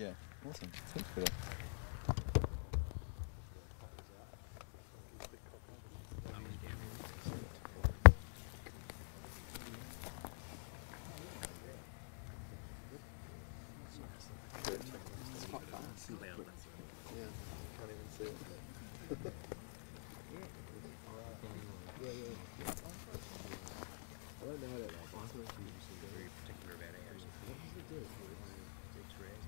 Yeah, awesome. Thanks for that. It's quite fast. Yeah, can't even see it. I don't know that. Very particular about ours. X-rays,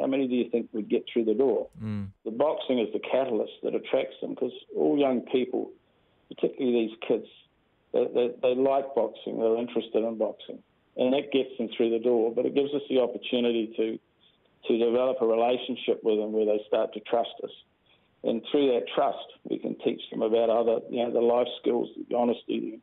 how many do you think would get through the door? The boxing is the catalyst that attracts them, because all young people, particularly these kids, they like boxing, they're interested in boxing, and that gets them through the door. But it gives us the opportunity to develop a relationship with them where they start to trust us. And through that trust, we can teach them about other, the life skills, the honesty,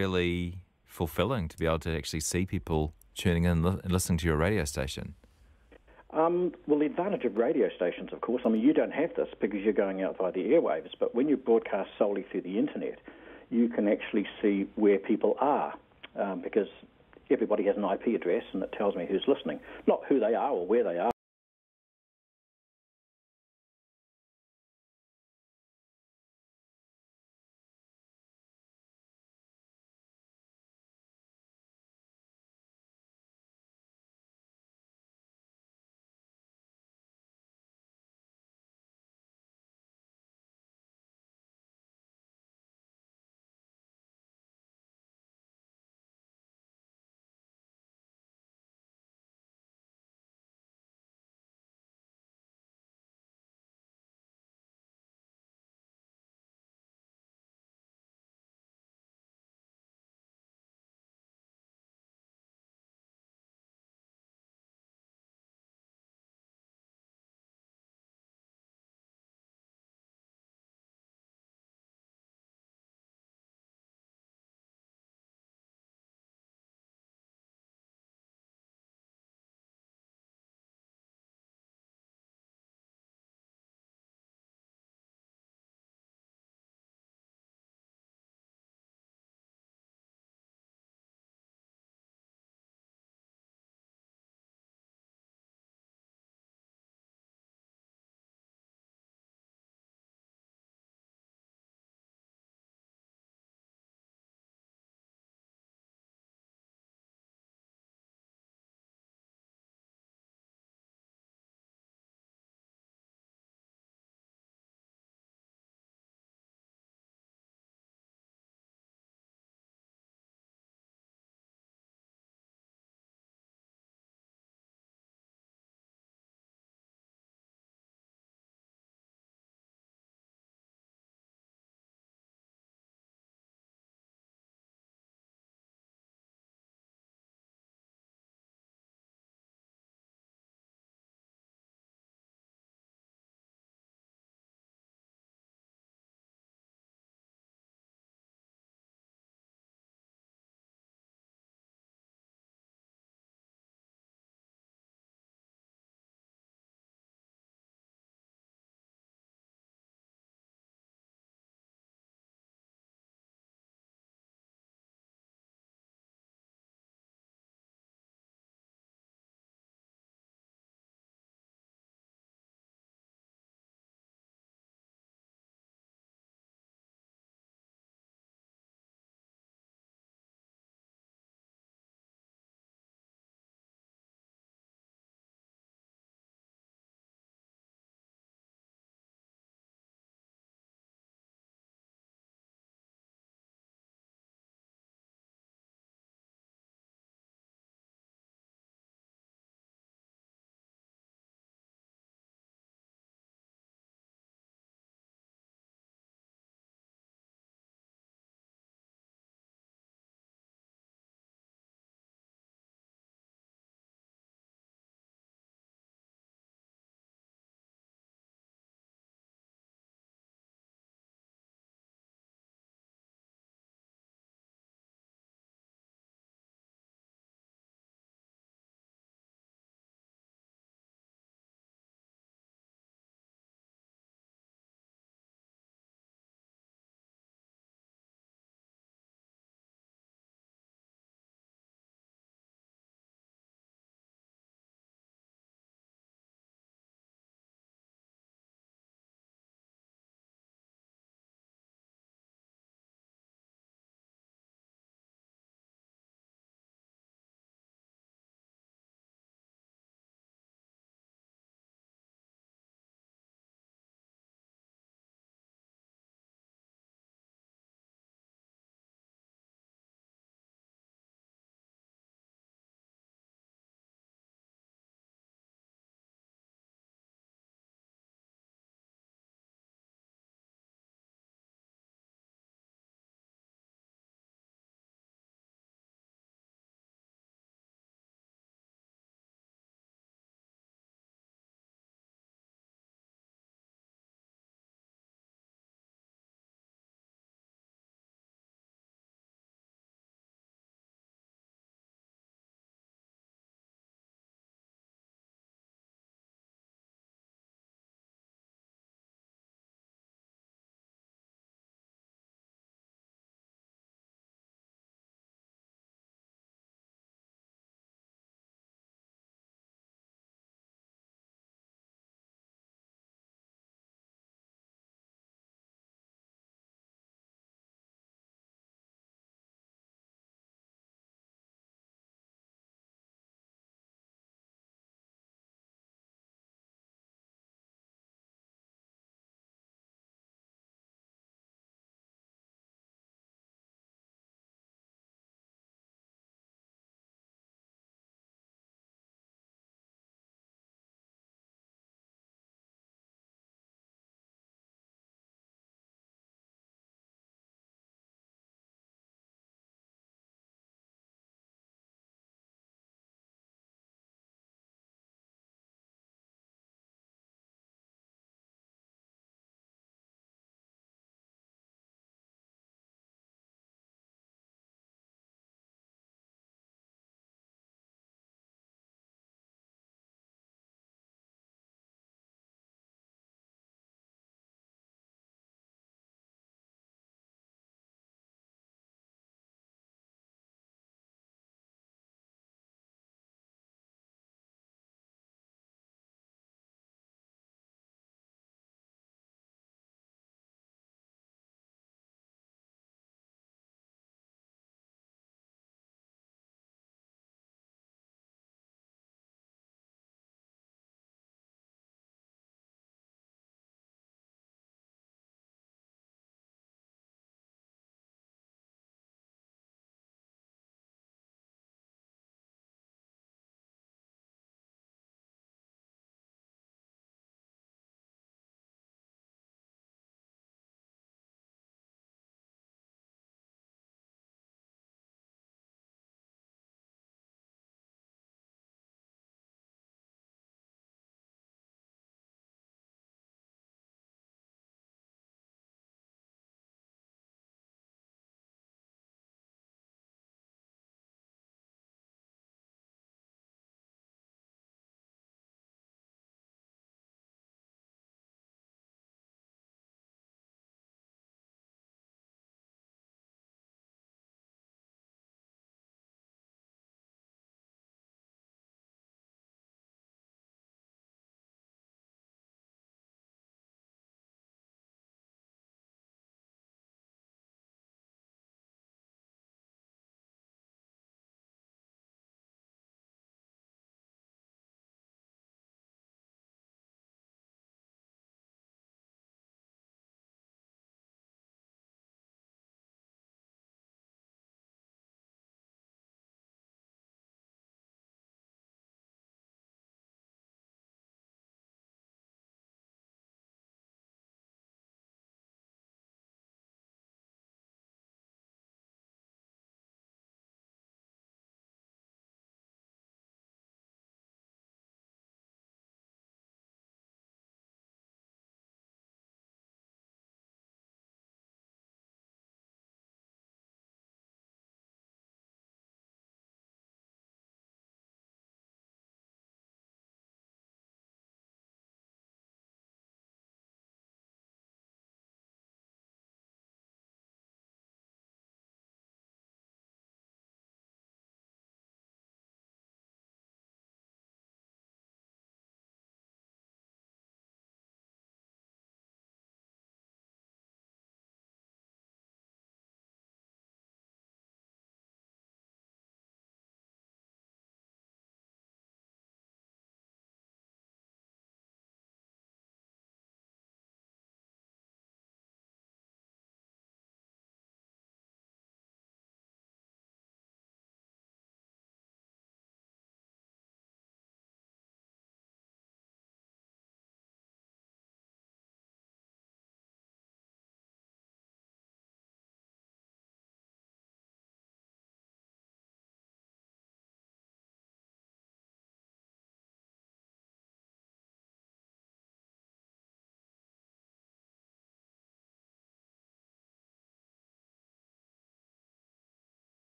really fulfilling to be able to actually see people tuning in and listening to your radio station? Well, the advantage of radio stations, of course, I mean, you don't have this because you're going out via the airwaves, but when you broadcast solely through the internet, you can actually see where people are because everybody has an IP address and it tells me who's listening, not who they are or where they are.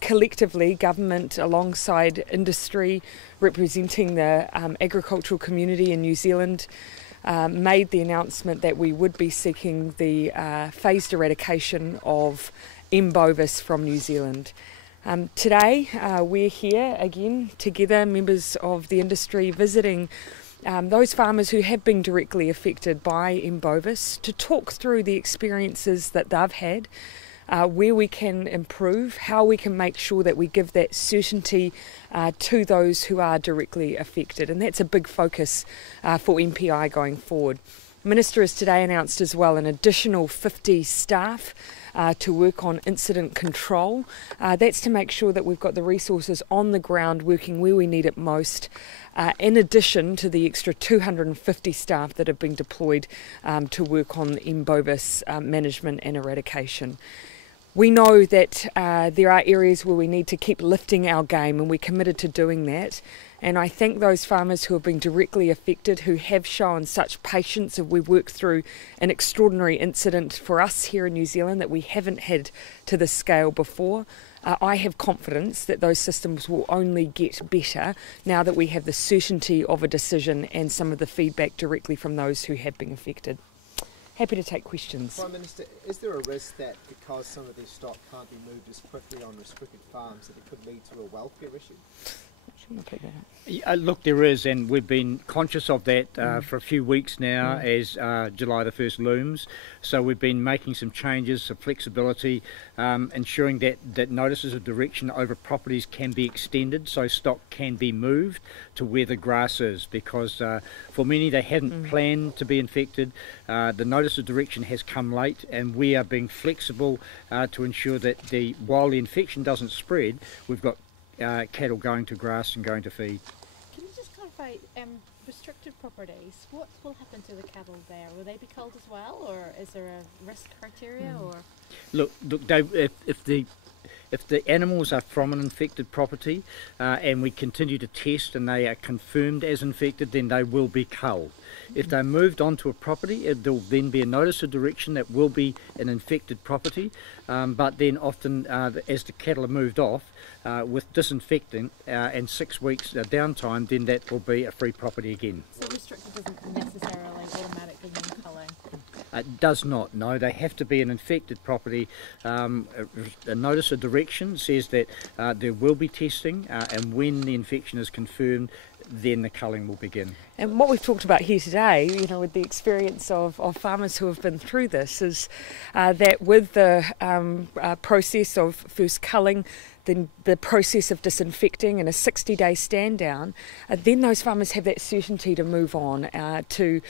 Collectively, government alongside industry representing the agricultural community in New Zealand made the announcement that we would be seeking the phased eradication of M. bovis from New Zealand. Today we're here again together, members of the industry, visiting those farmers who have been directly affected by M. bovis to talk through the experiences that they've had, where we can improve, how we can make sure that we give that certainty to those who are directly affected. And that's a big focus for MPI going forward. The Minister has today announced as well an additional 50 staff to work on incident control. That's to make sure that we've got the resources on the ground working where we need it most, in addition to the extra 250 staff that have been deployed to work on M. bovis management and eradication. We know that there are areas where we need to keep lifting our game, and we're committed to doing that. And I thank those farmers who have been directly affected, who have shown such patience. And we've worked through an extraordinary incident for us here in New Zealand that we haven't had to this scale before. I have confidence that those systems will only get better now that we have the certainty of a decision and some of the feedback directly from those who have been affected. Happy to take questions. Prime Minister, is there a risk that because some of these stock can't be moved as quickly on restricted farms that it could lead to a welfare issue? Look, there is, and we've been conscious of that for a few weeks now as July the 1st looms. So we've been making some changes, some flexibility, ensuring that notices of direction over properties can be extended so stock can be moved to where the grass is, because for many they hadn't planned to be infected. The notice of direction has come late, and we are being flexible to ensure that while the infection doesn't spread, we've got cattle going to grass and going to feed. Can you just clarify, restricted properties, what will happen to the cattle there? Will they be culled as well, or is there a risk criteria? Or Look, Dave, if the animals are from an infected property and we continue to test and they are confirmed as infected, then they will be culled. If they're moved onto a property, there will then be a notice of direction that will be an infected property, but then often as the cattle are moved off with disinfectant and 6 weeks downtime, then that will be a free property again. So restricted doesn't necessarily automatically mean culling? It does not, no. They have to be an infected property. A notice of direction says that there will be testing, and when the infection is confirmed, then the culling will begin. And what we've talked about here today, you know, with the experience of farmers who have been through this, is that with the process of first culling, then the process of disinfecting and a 60-day stand down, then those farmers have that certainty to move on, to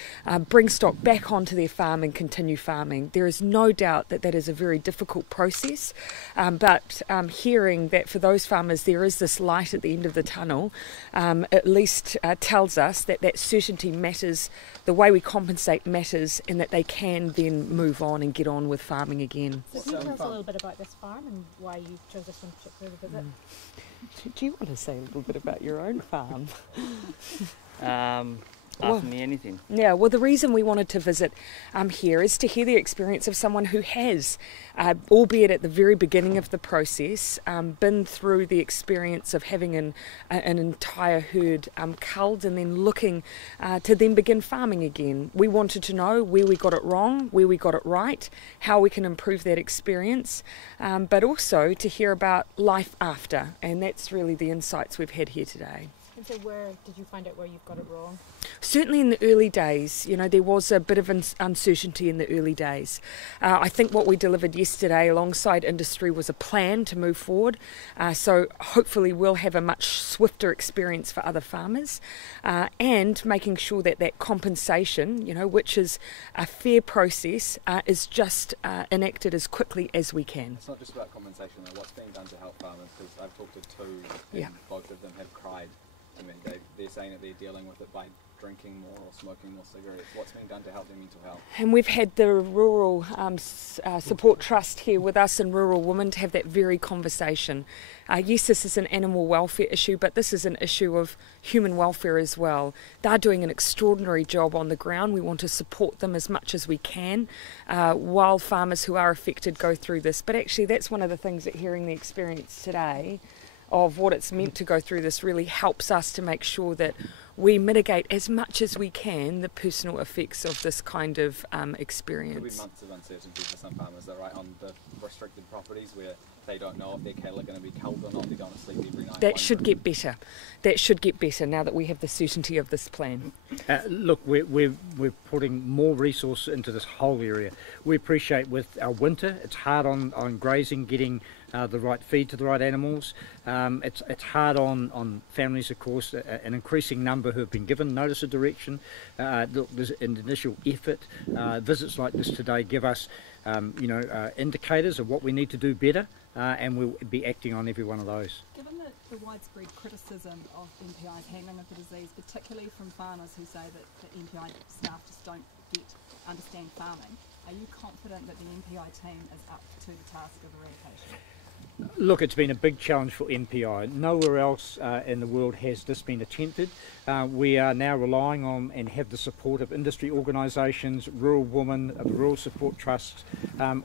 bring stock back onto their farm and continue farming. There is no doubt that that is a very difficult process, but hearing that for those farmers there is this light at the end of the tunnel, at least tells us that that certainty matters, the way we compensate matters, and that they can then move on and get on with farming again. So can you tell us a little bit about this farm and why you chose this one particularly to visit? Do you want to say a little bit about your own farm? Ask me anything. Yeah, well, the reason we wanted to visit here is to hear the experience of someone who has, albeit at the very beginning of the process, been through the experience of having an entire herd culled and then looking to then begin farming again. We wanted to know where we got it wrong, where we got it right, how we can improve that experience, but also to hear about life after, and that's really the insights we've had here today. And so where did you find out where you've got it wrong? Certainly in the early days, you know, there was a bit of uncertainty in the early days. I think what we delivered yesterday alongside industry was a plan to move forward. So hopefully we'll have a much swifter experience for other farmers, and making sure that that compensation, you know, which is a fair process, is just enacted as quickly as we can. It's not just about compensation, though. What's being done to help farmers? Because I've talked to two, and both of them have cried. I mean, they're they're saying that they're dealing with it by drinking more or smoking more cigarettes. What's being done to help their mental health? And we've had the Rural Support Trust here with us and Rural Women to have that very conversation. Yes, this is an animal welfare issue, but this is an issue of human welfare as well. They're doing an extraordinary job on the ground. We want to support them as much as we can while farmers who are affected go through this. But actually that's one of the things that hearing the experience today of what it's meant to go through this really helps us to make sure that we mitigate as much as we can the personal effects of this kind of experience. There'll be months of uncertainty for some farmers, though, right, on the restricted properties where they don't know if their cattle are going to be culled or not. They're going to sleep every night. That should get better. That should get better now that we have the certainty of this plan. Look, we're putting more resource into this whole area. We appreciate with our winter, it's hard on grazing, getting the right feed to the right animals. It's hard on families, of course, an increasing number who have been given notice of direction. Look, there's an initial effort. Visits like this today give us indicators of what we need to do better, and we'll be acting on every one of those. Given the widespread criticism of MPI's handling of the disease, particularly from farmers who say that the MPI staff just don't understand farming, are you confident that the MPI team is up to the task of eradication? Look, it's been a big challenge for MPI. Nowhere else in the world has this been attempted. We are now relying on and have the support of industry organisations, Rural Women, the Rural Support Trust.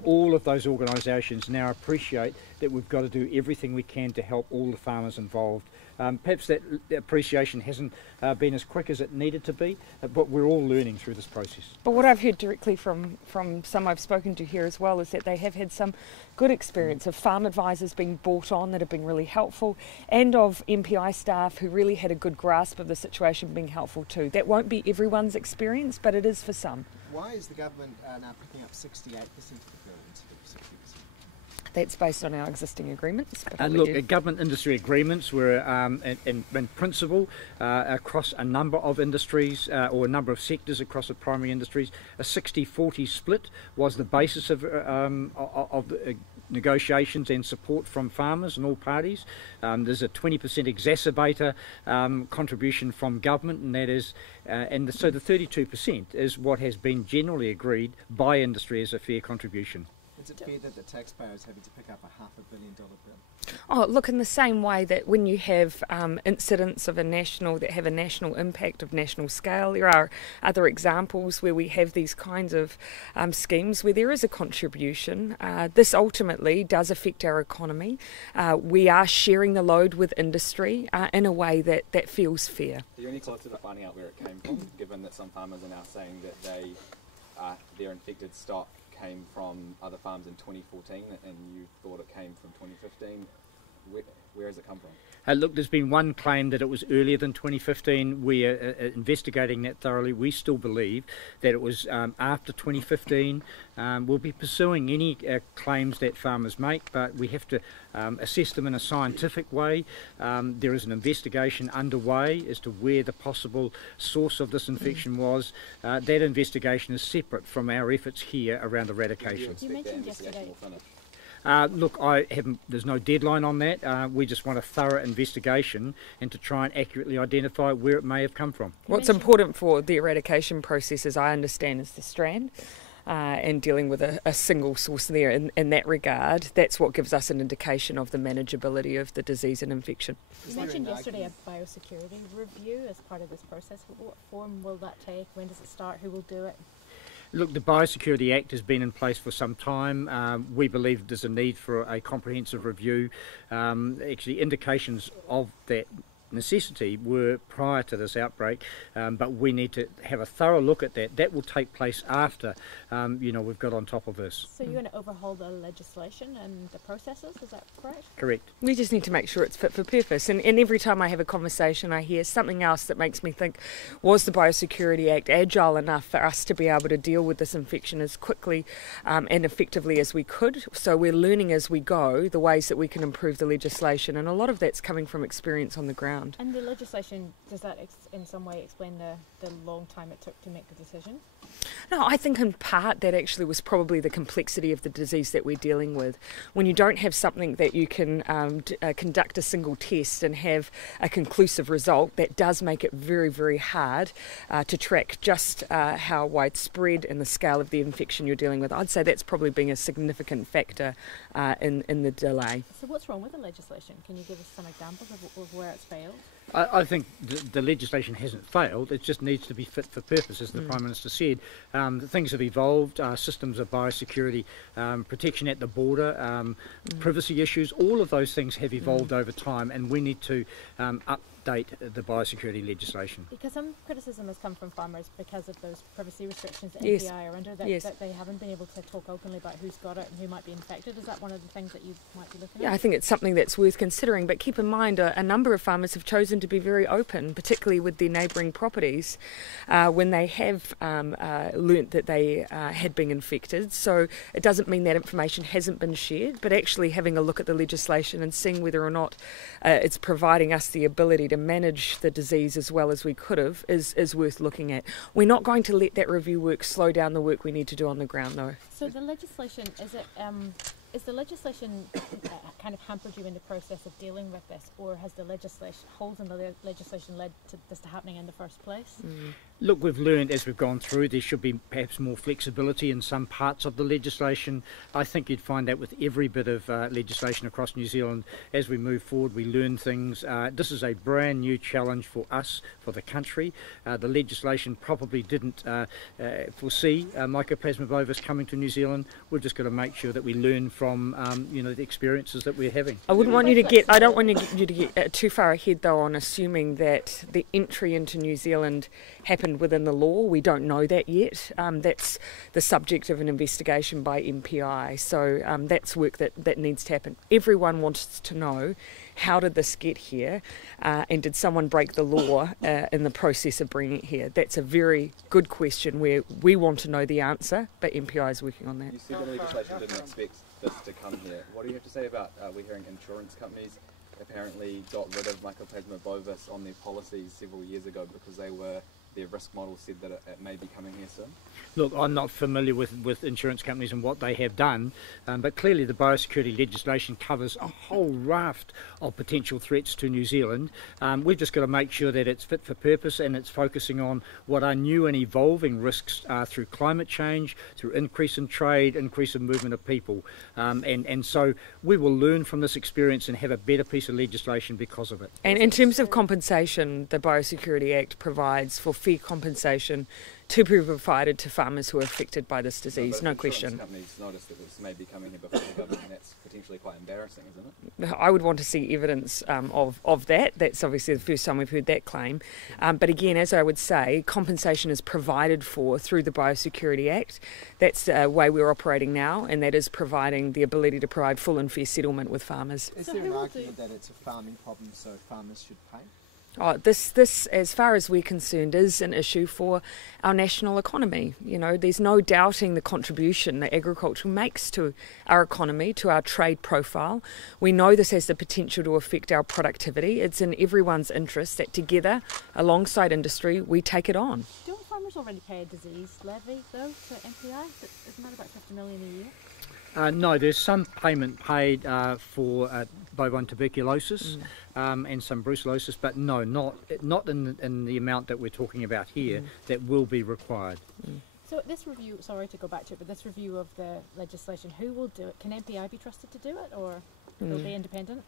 All of those organisations now appreciate that we've got to do everything we can to help all the farmers involved. Perhaps that appreciation hasn't been as quick as it needed to be, but we're all learning through this process. But what I've heard directly from some I've spoken to here as well is that they have had some good experience of farm advisors being brought on that have been really helpful, and of MPI staff who really had a good grasp of the situation being helpful too. That won't be everyone's experience, but it is for some. Why is the government now picking up 68% of the bill instead of 60%? That's based on our existing agreements. Look, government industry agreements were, in principle, across a number of industries or a number of sectors across the primary industries. A 60-40 split was the basis of negotiations and support from farmers and all parties. There's a 20% exacerbator contribution from government, and that is, so the 32% is what has been generally agreed by industry as a fair contribution. Is it fair that the taxpayer is having to pick up a $500 million bill? Oh, look, in the same way that when you have incidents of that have a national impact of national scale, there are other examples where we have these kinds of schemes where there is a contribution. This ultimately does affect our economy. We are sharing the load with industry in a way that feels fair. Are you any closer to finding out where it came from, given that some farmers are now saying that their infected stock came from other farms in 2014 and you thought it came from 2015? Where has it come from? Look, there's been one claim that it was earlier than 2015. We are investigating that thoroughly. We still believe that it was after 2015. We'll be pursuing any claims that farmers make, but we have to assess them in a scientific way. There is an investigation underway as to where the possible source of this infection was. That investigation is separate from our efforts here around eradication. You mentioned yesterday. Look, there's no deadline on that. We just want a thorough investigation and to try and accurately identify where it may have come from. What's important for the eradication process, as I understand, is the strand. And dealing with a single source there in that regard, that's what gives us an indication of the manageability of the disease and infection. You mentioned yesterday a biosecurity review as part of this process. What form will that take? When does it start? Who will do it? Look, the Biosecurity Act has been in place for some time. We believe there's a need for a comprehensive review. Actually, indications of that necessity were prior to this outbreak, but we need to have a thorough look at that. That will take place after, we've got on top of this. So you're going to overhaul the legislation and the processes, is that correct? Correct. We just need to make sure it's fit for purpose. And every time I have a conversation, I hear something else that makes me think, was the Biosecurity Act agile enough for us to be able to deal with this infection as quickly and effectively as we could? So we're learning as we go the ways that we can improve the legislation, and a lot of that's coming from experience on the ground. ground. And the legislation, does that in some way explain the long time it took to make the decision? No, I think in part that actually was probably the complexity of the disease that we're dealing with. When you don't have something that you can conduct a single test and have a conclusive result, that does make it very, very hard to track just how widespread and the scale of the infection you're dealing with. I'd say that's probably been a significant factor in the delay. So what's wrong with the legislation? Can you give us some examples of where it's failed? I think the legislation hasn't failed. It just needs to be fit for purpose, as the Prime Minister said. Things have evolved, systems of biosecurity, protection at the border, privacy issues, all of those things have evolved over time, and we need to update the biosecurity legislation. Because some criticism has come from farmers because of those privacy restrictions that Yes. NPI are under, that they haven't been able to talk openly about who's got it and who might be infected. Is that one of the things that you might be looking at? Yeah, I think it's something that's worth considering, but keep in mind a number of farmers have chosen to be very open, particularly with their neighbouring properties, when they have learnt that they had been infected. So it doesn't mean that information hasn't been shared, but actually having a look at the legislation and seeing whether or not it's providing us the ability to manage the disease as well as we could have is worth looking at. We're not going to let that review work slow down the work we need to do on the ground, though. So the legislation, is the legislation kind of hampered you in the process of dealing with this, or has the holes in the legislation led to this happening in the first place? Look, we've learned as we've gone through there should be perhaps more flexibility in some parts of the legislation. I think you'd find that with every bit of legislation across New Zealand. As we move forward, we learn things. This is a brand new challenge for us, for the country. The legislation probably didn't foresee Mycoplasma bovis coming to New Zealand. We've just got to make sure that we learn from the experiences that we're having. I don't want you to get too far ahead though on assuming that the entry into New Zealand happened within the law. We don't know that yet. That's the subject of an investigation by MPI. So that's work that needs to happen. Everyone wants to know, how did this get here, and did someone break the law in the process of bringing it here? That's a very good question where we want to know the answer, but MPI is working on that. You said the legislation didn't expect this to come here. What do you have to say about, we're hearing insurance companies apparently got rid of Mycoplasma bovis on their policies several years ago because their risk model said that it may be coming here soon? Look, I'm not familiar with insurance companies and what they have done, but clearly the biosecurity legislation covers a whole raft of potential threats to New Zealand. We've just got to make sure that it's fit for purpose and it's focusing on what are new and evolving risks through climate change, through increase in trade, increase in movement of people. And so we will learn from this experience and have a better piece of legislation because of it. And in terms of compensation, the Biosecurity Act provides for fair compensation to be provided to farmers who are affected by this disease, no question. Companies noticed that this may be coming here before the government, and that's potentially quite embarrassing, isn't it? I would want to see evidence of that. That's obviously the first time we've heard that claim. But again, as I would say, compensation is provided for through the Biosecurity Act. That's the way we're operating now, and that is providing the ability to provide full and fair settlement with farmers. Is there an argument that it's a farming problem, so farmers should pay? This, as far as we're concerned, is an issue for our national economy. You know, there's no doubting the contribution that agriculture makes to our economy, to our trade profile. We know this has the potential to affect our productivity. It's in everyone's interest that together, alongside industry, we take it on. Don't farmers already pay a disease levy, though, to MPI? Isn't that about $50 million a year? No, there's some payment paid for bovine tuberculosis and some brucellosis, but no, not in the amount that we're talking about here that will be required. So this review, sorry to go back to it, but this review of the legislation, who will do it? Can MPI be trusted to do it, or will they be independent?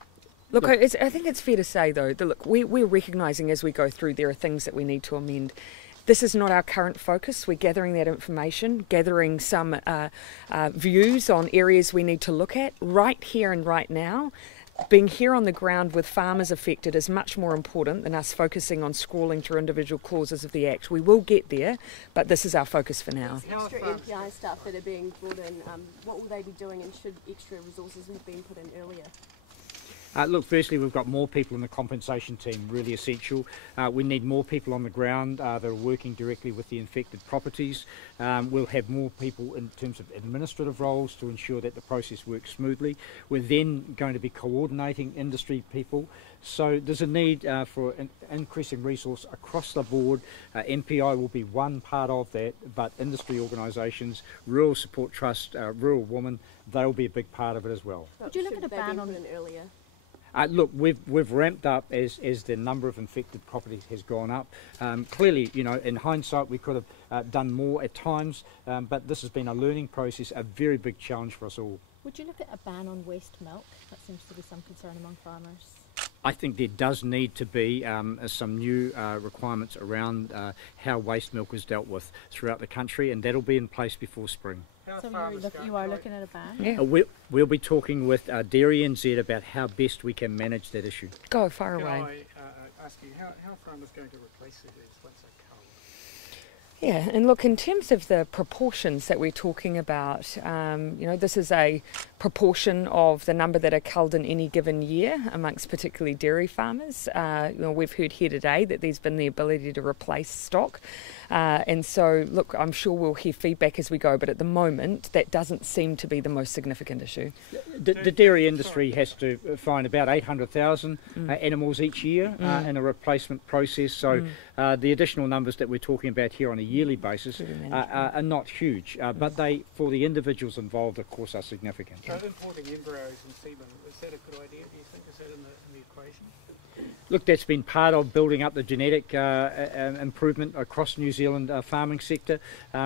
Look, I think it's fair to say, though, that we're recognising as we go through there are things that we need to amend. This is not our current focus. We're gathering that information, gathering some views on areas we need to look at right here and right now. Being here on the ground with farmers affected is much more important than us focusing on scrolling through individual clauses of the Act. We will get there, but this is our focus for now. Extra MPI staff that are being brought in, what will they be doing, and should extra resources have been put in earlier? Look, firstly, we've got more people in the compensation team, really essential. We need more people on the ground that are working directly with the infected properties. We'll have more people in terms of administrative roles to ensure that the process works smoothly. We're then going to be coordinating industry people. So there's a need for an increasing resource across the board. MPI will be one part of that, but industry organisations, Rural Support Trust, Rural Women, they'll be a big part of it as well. Would you look at a ban on earlier? Look, we've ramped up as the number of infected properties has gone up. Clearly, you know, in hindsight, we could have done more at times, but this has been a learning process, a very big challenge for us all. Would you look at a ban on waste milk? That seems to be some concern among farmers. I think there does need to be some new requirements around how waste milk is dealt with throughout the country, and that'll be in place before spring. So you are looking at a ban? Yeah. We'll be talking with RNZ about how best we can manage that issue. Go far away. Can I ask you, how are farmers going to replace the herds once they cull? Yeah, and look, in terms of the proportions that we're talking about, you know, this is a proportion of the number that are culled in any given year amongst particularly dairy farmers. You know, we've heard here today that there's been the ability to replace stock. And so, look, I'm sure we'll hear feedback as we go, but at the moment, that doesn't seem to be the most significant issue. The dairy industry has to find about 800,000 animals each year in a replacement process, so the additional numbers that we're talking about here on a yearly basis are not huge, but they, for the individuals involved, of course, are significant. So importing embryos and semen, is that a good idea, do you think? Is that in the equation? Look, that's been part of building up the genetic improvement across New Zealand farming sector.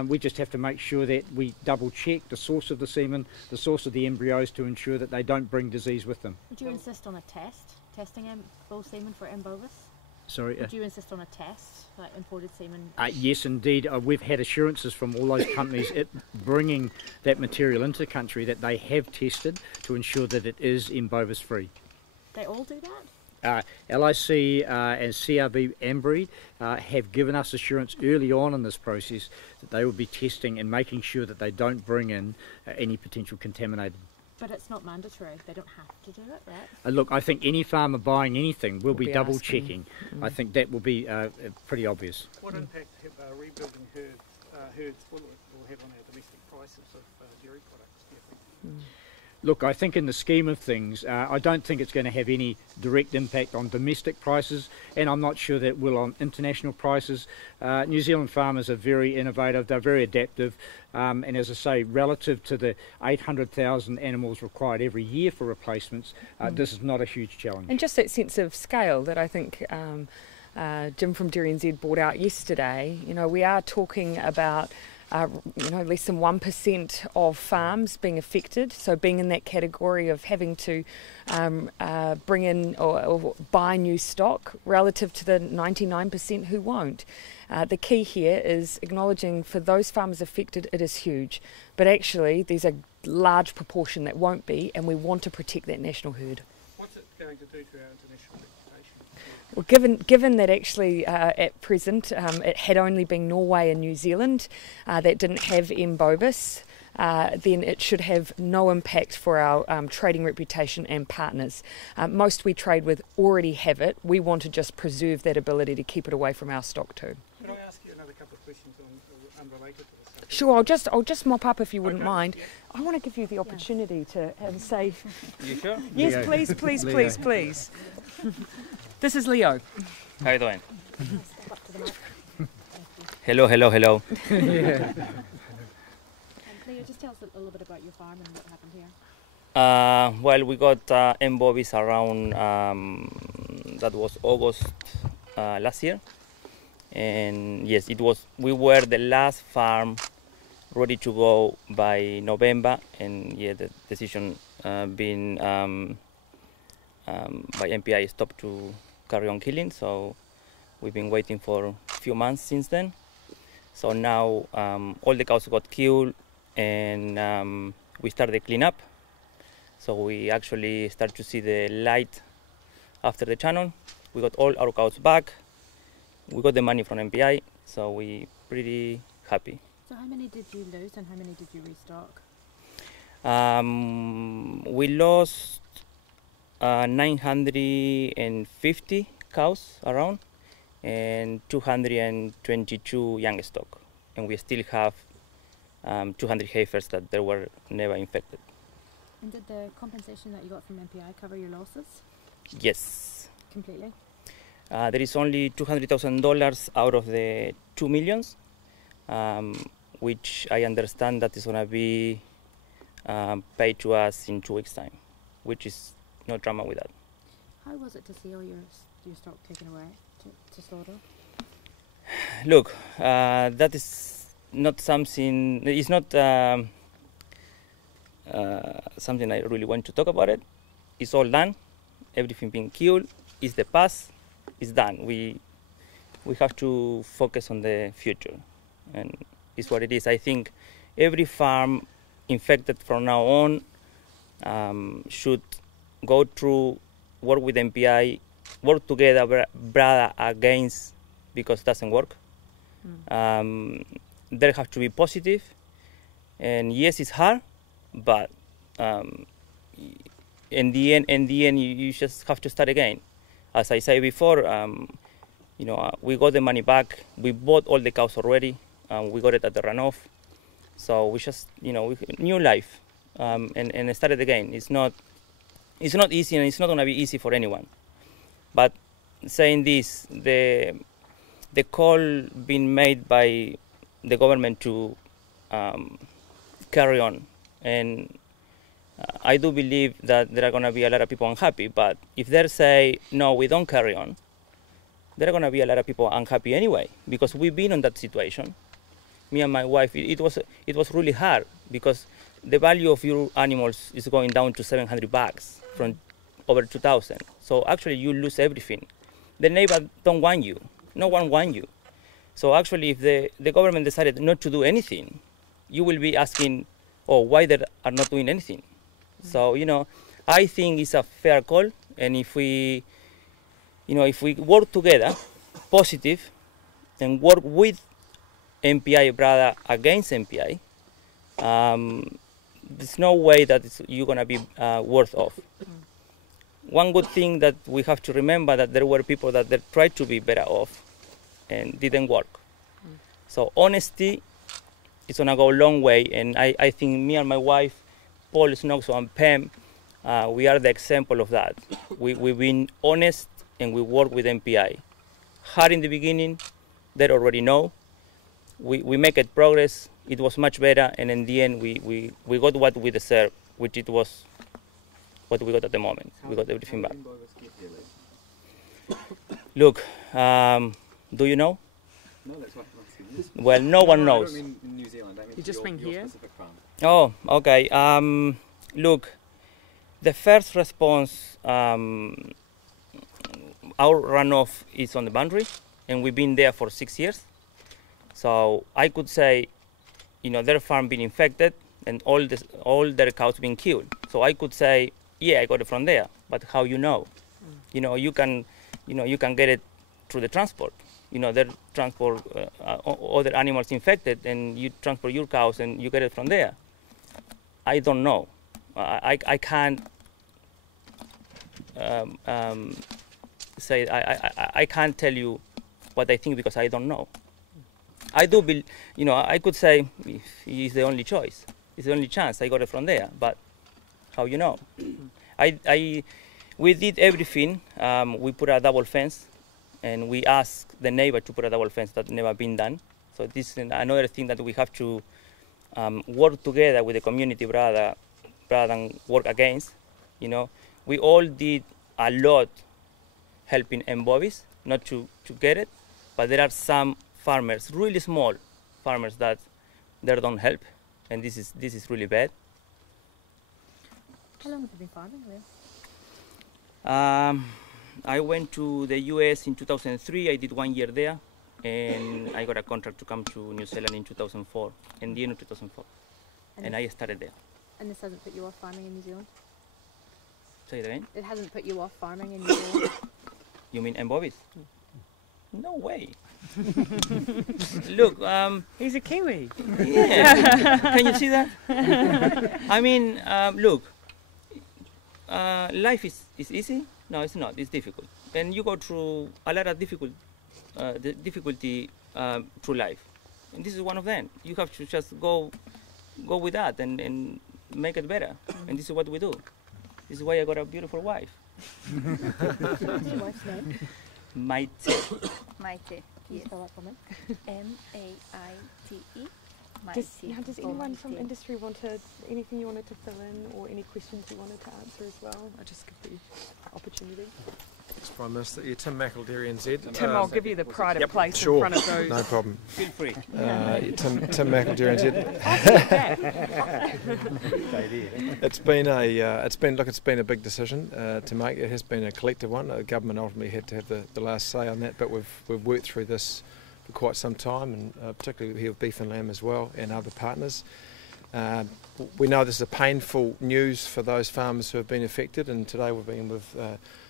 We just have to make sure that we double check the source of the semen, the source of the embryos, to ensure that they don't bring disease with them. Would you insist on a testing bull semen for M. bovis? Sorry? Would you insist on a test, like imported semen? Yes, indeed. We've had assurances from all those companies bringing that material into the country that they have tested to ensure that it is M. bovis free. They all do that? LIC and CRB Ambreed have given us assurance early on in this process that they will be testing and making sure that they don't bring in any potential contaminated. But it's not mandatory, they don't have to do it, right? Look, I think any farmer buying anything will be double checking. I think that will be pretty obvious. What impact have rebuilding herds will have on our domestic prices of dairy products, do you think? Look, I think in the scheme of things, I don't think it's going to have any direct impact on domestic prices, and I'm not sure that it will on international prices. New Zealand farmers are very innovative, they're very adaptive, and as I say, relative to the 800,000 animals required every year for replacements, this is not a huge challenge. And just that sense of scale that I think Jim from RNZ brought out yesterday, you know, we are talking about you know, less than 1% of farms being affected, so being in that category of having to bring in or buy new stock relative to the 99% who won't. The key here is acknowledging for those farmers affected it is huge, but actually there's a large proportion that won't be, and we want to protect that national herd. What's it going to do to our international reputation? Well, given that actually at present it had only been Norway and New Zealand that didn't have M. bovis, then it should have no impact for our trading reputation and partners. Most we trade with already have it. We want to just preserve that ability to keep it away from our stock too. Could I ask you another couple of questions unrelated to this subject? Sure, I'll just mop up if you wouldn't mind. Yeah. I want to give you the opportunity to say... You sure? Yes, Leo. please. This is Leo. How you doing? Hello. Leo, just tell us a little bit about your farm and what happened here. Well, we got M. bovis around, that was August last year. And yes, we were the last farm ready to go by November, and yeah, the decision being by MPI stopped to carry on killing, so we've been waiting for a few months since then. So now all the cows got killed, and we started the cleanup. So we actually start to see the light after the channel. We got all our cows back. We got the money from MPI, so we're pretty happy. So how many did you lose and how many did you restock? We lost 950 cows around and 222 young stock, and we still have 200 heifers that they were never infected. And did the compensation that you got from MPI cover your losses? Yes. Completely? There is only $200,000 out of the 2 millions, which I understand that is going to be paid to us in 2 weeks' time, which is no drama with that. How was it to see all your stock taken away to slaughter? Look, that is not something, it's not something I really want to talk about it. It's all done, everything being killed, it's the past, it's done. We have to focus on the future, and it's what it is. I think every farm infected from now on should go through, work with MPI, work together, brother against, because it doesn't work. There have to be positive, and yes, it's hard, but in the end, you just have to start again. As I said before, we got the money back. We bought all the cows already. We got it at the runoff, so we just, new life, and started again. It's not easy, and it's not going to be easy for anyone. But saying this, the call being made by the government to carry on, and I do believe that there are going to be a lot of people unhappy, but if they say, no, we don't carry on, there are going to be a lot of people unhappy anyway, because we've been in that situation. Me and my wife, it was really hard, because the value of your animals is going down to $700 from over 2,000. So actually you lose everything. The neighbor don't want you. No one wants you. So actually if the government decided not to do anything, you will be asking, oh, why they are not doing anything? So, I think it's a fair call, and if we work together, positive, and work with MPI brother against MPI, there's no way that you're going to be worse off. One good thing that we have to remember, that there were people that tried to be better off and didn't work. So honesty is going to go a long way, and I think me and my wife, Paul, Snoxo, and Pam, we are the example of that. We've been honest, and we work with MPI. Hard in the beginning, they already know. We make it progress. It was much better, and in the end, we got what we deserve, which it was what we got at the moment. We got everything back. Look, do you know? No, that's what I'm asking. Well, no one knows. I don't mean in New Zealand. I mean You just mean here? specific farm. Oh, okay. Look, the first response, our runoff is on the boundary, and we've been there for 6 years. So I could say, their farm being infected and all their cows being killed. So I could say, yeah, I got it from there. But how you know? You can get it through the transport. They transport other animals infected, and you transport your cows and you get it from there. I don't know. I can't say. I can't tell you what I think, because I don't know. I do believe, I could say it's the only choice. It's the only chance. I got it from there. But how you know? We did everything. We put a double fence, and we asked the neighbor to put a double fence. That never been done. So this is another thing that we have to work together with the community rather than work against. We all did a lot helping embobbies, not to get it, but there are some farmers, really small farmers, that they don't help, and this is really bad. How long have you been farming there? I went to the US in 2003. I did 1 year there, and I got a contract to come to New Zealand in 2004, in the end of 2004, and I started there. And this hasn't put you off farming in New Zealand? Say it again? It hasn't put you off farming in New Zealand? You mean embobbies? No way. Look, he's a Kiwi. Yeah. Can you see that? I mean, look, life is easy? No, it's not. It's difficult. And you go through a lot of difficulty through life. And this is one of them. You have to just go with that and make it better. And this is what we do. This is why I got a beautiful wife. What's your wife's name? Maite. Maite. Yes. Spell that for me. M-A-I-T-E. Does Oh, anyone from industry anything you wanted to fill in or any questions you wanted to answer as well? I'll just give the opportunity. Thanks, Prime Minister. Yeah, Tim McElderry, RNZ. Tim, I'll give you the pride of place sure, in front of those. No problem. Feel free. Tim McElderry, RNZ. It's been a big decision to make. It has been a collective one. The government ultimately had to have the last say on that, but we've worked through this for quite some time, and particularly here with Beef and Lamb as well, and other partners. We know this is a painful news for those farmers who have been affected, and today we've been with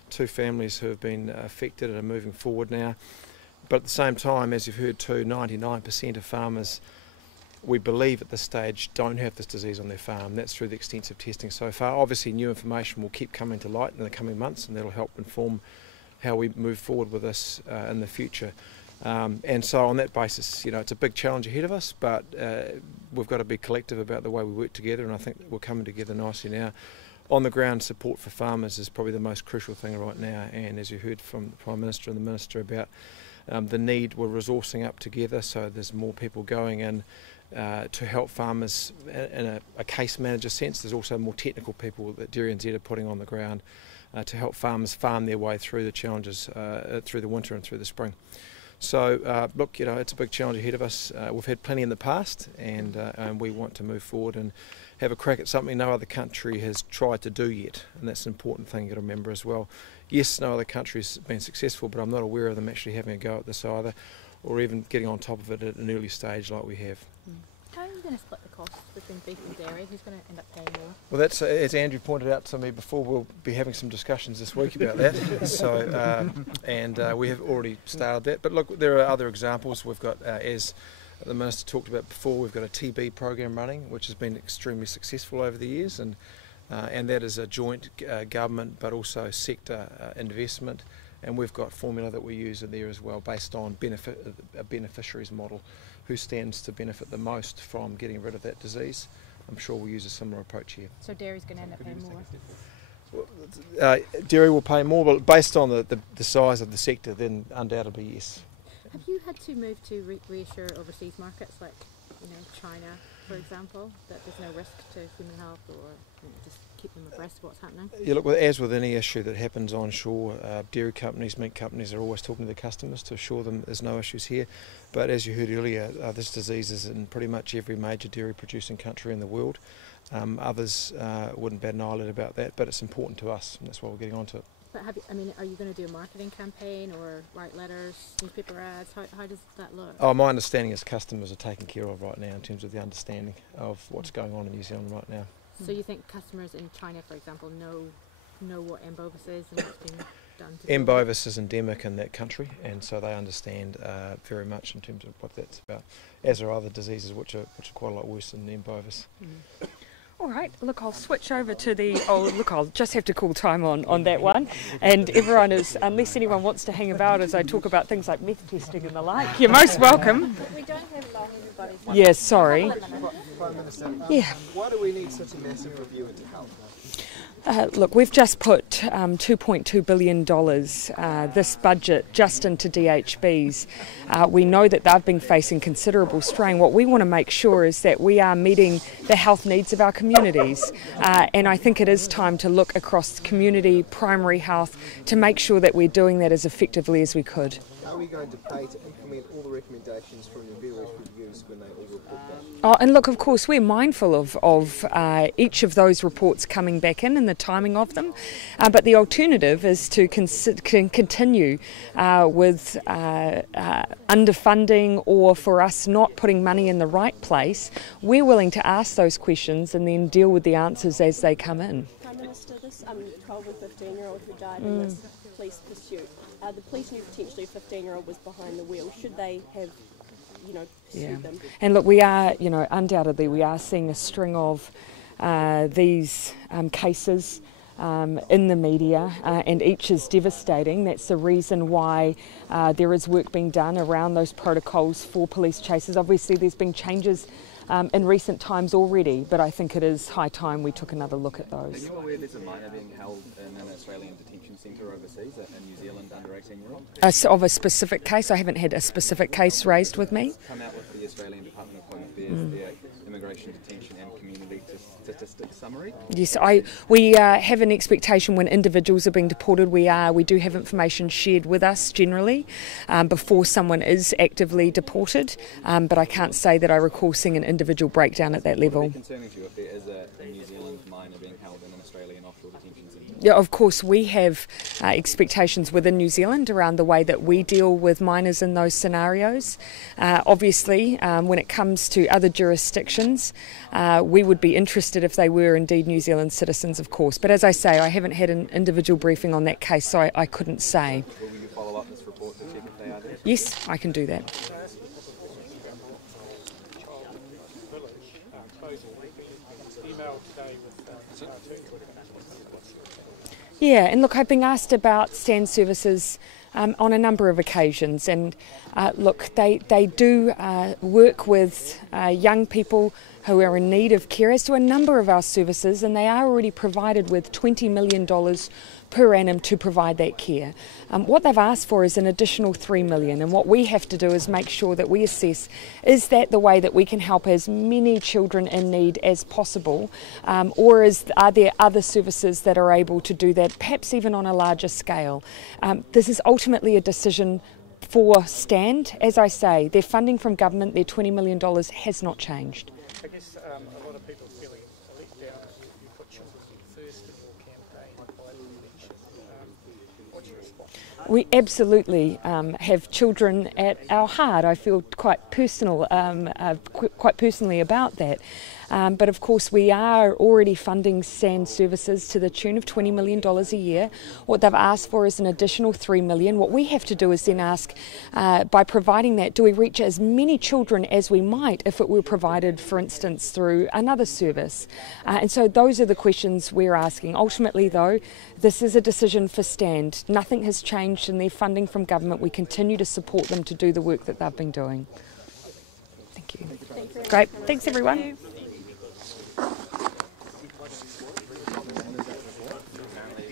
2 families who have been affected and are moving forward now. But at the same time, as you've heard too, 99% of farmers, we believe at this stage, don't have this disease on their farm. That's through the extensive testing so far. Obviously new information will keep coming to light in the coming months, and that'll help inform how we move forward with this in the future. And so on that basis, it's a big challenge ahead of us, but we've got to be collective about the way we work together, and I think we're coming together nicely now. On the ground support for farmers is probably the most crucial thing right now, and as you heard from the Prime Minister and the Minister about the need, we're resourcing up together, so there's more people going in to help farmers in a case manager sense. There's also more technical people that RNZ are putting on the ground to help farmers farm their way through the challenges through the winter and through the spring. So look, it's a big challenge ahead of us. We've had plenty in the past, and we want to move forward and have a crack at something no other country has tried to do yet, and that's an important thing you got to remember as well. Yes, no other country's been successful, but I'm not aware of them actually having a go at this either, or even getting on top of it at an early stage like we have. How are you going to split the costs between beef and dairy? Who's going to end up paying more? Well, that's as Andrew pointed out to me before. We'll be having some discussions this week about that. So, we have already started that. But look, there are other examples. We've got, as the Minister talked about before, we've got a TB program running, which has been extremely successful over the years, and that is a joint government but also sector investment. And we've got formula that we use in there as well, based on a beneficiaries model. Who stands to benefit the most from getting rid of that disease? I'm sure we'll use a similar approach here. So dairy's going to end up paying more? Dairy will pay more, but based on the size of the sector, then undoubtedly yes. Have you had to move to reassure overseas markets like China, for example, that there's no risk to human health, or just keep them abreast of what's happening? Yeah, look, as with any issue that happens onshore, dairy companies, meat companies are always talking to their customers to assure them there's no issues here. But as you heard earlier, this disease is in pretty much every major dairy producing country in the world. Others wouldn't bat an eyelid about that, but it's important to us, and that's why we're getting onto it. But are you going to do a marketing campaign or write letters, newspaper ads? How does that look? Oh, my understanding is customers are taken care of right now in terms of the understanding of what's going on in New Zealand right now. So you think customers in China, for example, know what M. bovis is and what's being done? M. bovis is endemic in that country, and so they understand very much in terms of what that's about, as are other diseases which are quite a lot worse than M. bovis. All right, look, I'll switch over to I'll just have to call time on that one. And everyone is, unless anyone wants to hang about as I talk about things like meth testing and the like, you're most welcome. We don't have long, everybody. Yeah, sorry. Prime Minister, yeah. Why do we need such a massive review into health? Look, we've just put $2.2 billion this budget just into DHBs. We know that they've been facing considerable strain. What we want to make sure is that we are meeting the health needs of our communities. And I think it is time to look across community, primary health, to make sure that we're doing that as effectively as we could. Are we going to pay to implement all the recommendations from the various reviews when they all report back? Oh, and look, of course, we're mindful of each of those reports coming back in and the timing of them. But the alternative is to continue with underfunding, or for us not putting money in the right place. We're willing to ask those questions and then deal with the answers as they come in. Prime Minister, this 12 and 15-year-old who died in this police pursuit, the police knew potentially a 15-year-old was behind the wheel. Should they have, pursued them? And look, we are, undoubtedly we are seeing a string of these cases in the media, and each is devastating. That's the reason why there is work being done around those protocols for police chases. Obviously there's been changes in recent times already, but I think it is high time we took another look at those. Are you aware there's a minor being held in an Australian detention centre overseas in New Zealand under 18-year-old? Of a specific case? I haven't had a specific case raised with me. Come out with the Australian Department of Home Affairs, their Immigration Detention and Community Statistics Summary. Yes, we have an expectation when individuals are being deported. We do have information shared with us generally before someone is actively deported, but I can't say that I recall seeing an individual breakdown at that level. Would it be concerning to you if there is a New Zealand minor being held in an Australian offshore detention centre? Yeah, of course, we have expectations within New Zealand around the way that we deal with minors in those scenarios. Obviously, when it comes to other jurisdictions, we would be interested if they were indeed New Zealand citizens, of course. But as I say, I haven't had an individual briefing on that case, so I couldn't say. Will you follow up this report to check if they are there? Yes, I can do that. Yeah, and look, I've been asked about stand services on a number of occasions, and look, they do work with young people who are in need of care, as to a number of our services, and they are already provided with $20 million per annum to provide that care. What they've asked for is an additional $3 million, and what we have to do is make sure that we assess, is that the way that we can help as many children in need as possible, or are there other services that are able to do that, perhaps even on a larger scale? This is ultimately a decision for Stand. As I say, their funding from government, their $20 million has not changed. I guess a lot of people feeling let down as you put children first in your campaign by the election. What's your response? We absolutely have children at our heart. I feel quite personally about that. But of course we are already funding SAND services to the tune of $20 million a year. What they've asked for is an additional $3 million. What we have to do is then ask, by providing that, do we reach as many children as we might if it were provided, for instance, through another service? And so those are the questions we're asking. Ultimately though, this is a decision for STAND. Nothing has changed in their funding from government. We continue to support them to do the work that they've been doing. Thank you. Great. Thanks everyone.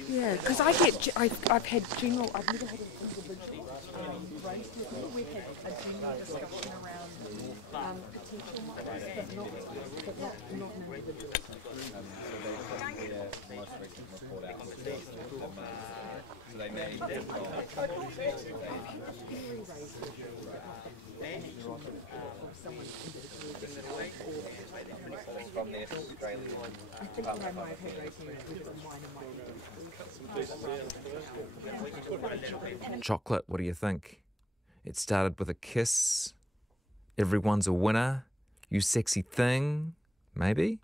Yeah, because I've had general, I've never had an individual raised with me. We've had a general discussion around potential models, but not an individual. The most recent report out was so they may from the Australian Chocolate, what do you think? It started with a kiss. Everyone's a winner. You sexy thing. Maybe?